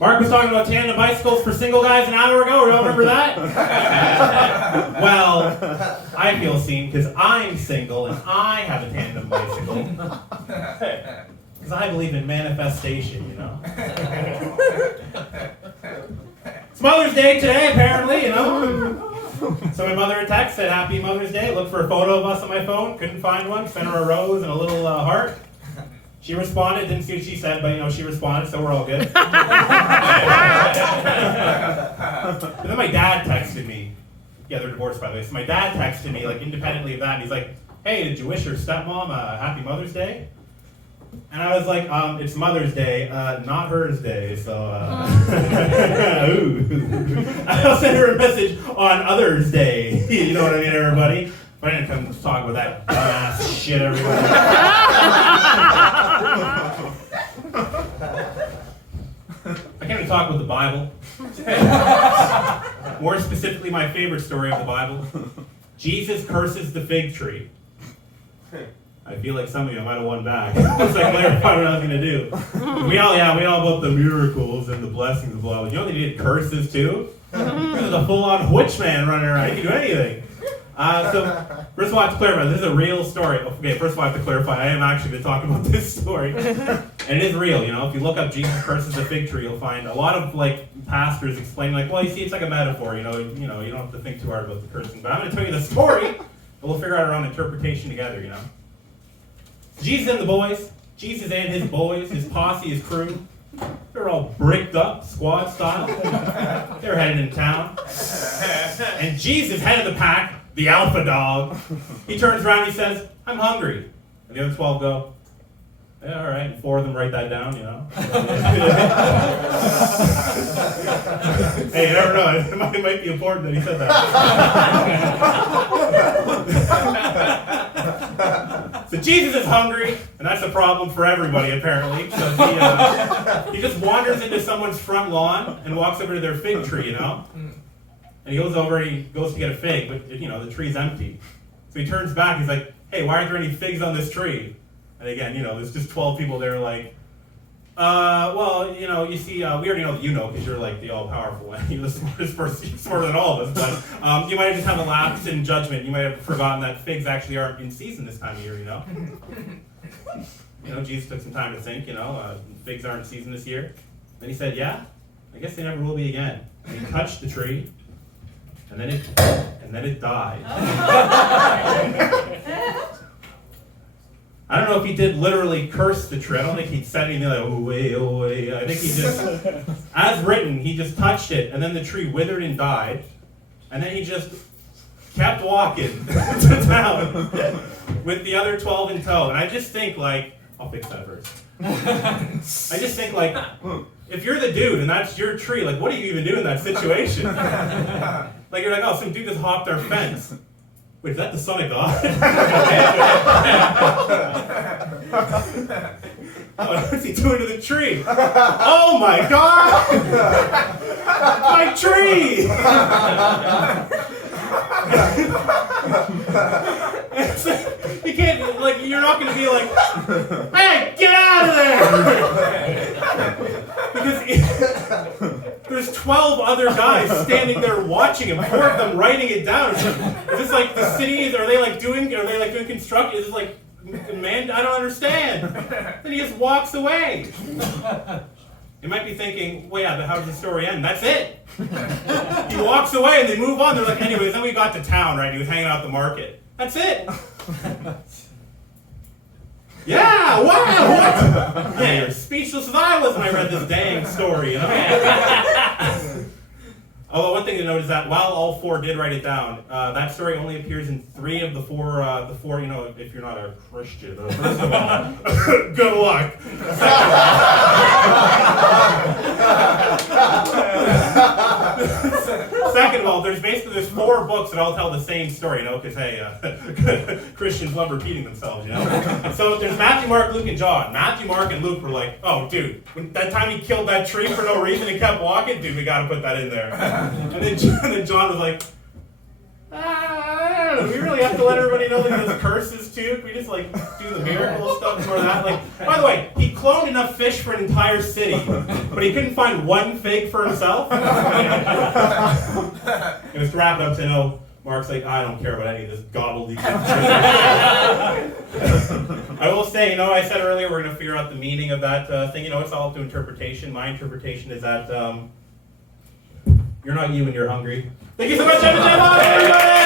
Mark was talking about tandem bicycles for single guys an hour ago. We all remember that? Well, I feel seen because I'm single and I have a tandem bicycle. Because I believe in manifestation, you know. It's Mother's Day today, apparently, you know. So my mother a text said, "Happy Mother's Day." Looked for a photo of us on my phone. Couldn't find one. Sent her a rose and a little heart. She responded. Didn't see what she said, but you know she responded, so we're all good. And then my dad texted me. Yeah, they're divorced, by the way. So my dad texted me, like, independently of that. And he's like, "Hey, did you wish your stepmom a happy Mother's Day?" And I was like, "It's Mother's Day, not hers day, so, I'll send her a message on Others Day." You know what I mean, everybody? But I didn't come to talk about that dumbass shit, everybody. I came to talk about the Bible. More specifically, my favorite story of the Bible. Jesus curses the fig tree. I feel like some of you might have won back. Once I clarified what I was going to do. We all about the miracles and the blessings of blah. You know they did curses too? This is a full-on witch man running around. He can do anything. So, first of all, I have to clarify, this is a real story. Okay, first of all, I have to clarify, I am actually going to talk about this story. And it is real, you know. If you look up Jesus curses the fig tree, you'll find a lot of, like, pastors explain, like, well, you see, it's like a metaphor, you know, you don't have to think too hard about the cursing. But I'm going to tell you the story, and we'll figure out our own interpretation together, you know. Jesus and the boys, Jesus and his boys, his posse, his crew, they're all bricked up, squad style. They're headed in town. And Jesus, head of the pack, the alpha dog, he turns around and he says, "I'm hungry." And the other 12 go, "Yeah, all right." And 4 of them write that down, you know. Hey, you never know. It might be important that he said that. So Jesus is hungry, and that's a problem for everybody, apparently. So he just wanders into someone's front lawn and walks over to their fig tree, you know. And he goes over and he goes to get a fig, but, you know, the tree's empty. So he turns back, he's like, "Hey, why aren't there any figs on this tree?" And again, you know, there's just 12 people there like, well, you know, you see, we already know that you know, because you're like the all-powerful one. You're the smartest person, you're smarter than all of us, but you might have just had a lapse in judgment. You might have forgotten that figs actually aren't in season this time of year, you know? You know, Jesus took some time to think, you know, figs aren't in season this year. Then he said, "Yeah, I guess they never will be again." And he touched the tree, and then it died. I don't know if he did literally curse the tree. I don't think he said anything like, "Oh, wait, oh, wait." I think he just, as written, he just touched it, and then the tree withered and died, and then he just kept walking to town with the other 12 in tow. And I just think, like, I'll fix that first. I just think, like, if you're the dude and that's your tree, like, what do you even do in that situation? Like, you're like, "Oh, some dude just hopped our fence." Wait, is that the Son of God? What's he doing to the tree? Oh my God! My tree! You can't, like, you're not going to be like, "Hey, get out of there!" Because there's 12 other guys standing there watching him, 4 of them writing it down. Is this like the city? Are they like doing construction? Is this like, man, I don't understand. Then he just walks away. You might be thinking, well, yeah, but how does the story end? That's it. He walks away and they move on. They're like, anyways, then we got to town, right? He was hanging out at the market. That's it. Yeah, wow, what? Yeah, you're speechless as I was when I read this dang story, you know? Although one thing to note is that while all 4 did write it down, that story only appears in 3 of the four, you know, if you're not a Christian, first of all, good luck. Second of all, there's 4 books that all tell the same story, you know, because, hey, Christians love repeating themselves, you know? So there's Matthew, Mark, Luke, and John. Matthew, Mark, and Luke were like, "Oh, dude, when that time he killed that tree for no reason and kept walking, dude, we got to put that in there." And then John was like, Do we really have to let everybody know that he does curses too? Can we just like do the miracle stuff before that? Like, by the way, he cloned enough fish for an entire city, but he couldn't find one fig for himself. And just to wrap it up, I know Mark's like, I don't care about any of this gobbledygook. I will say, I said earlier we're going to figure out the meaning of that thing. It's all up to interpretation. My interpretation is that you're not you when you're hungry. Thank you so much, everybody!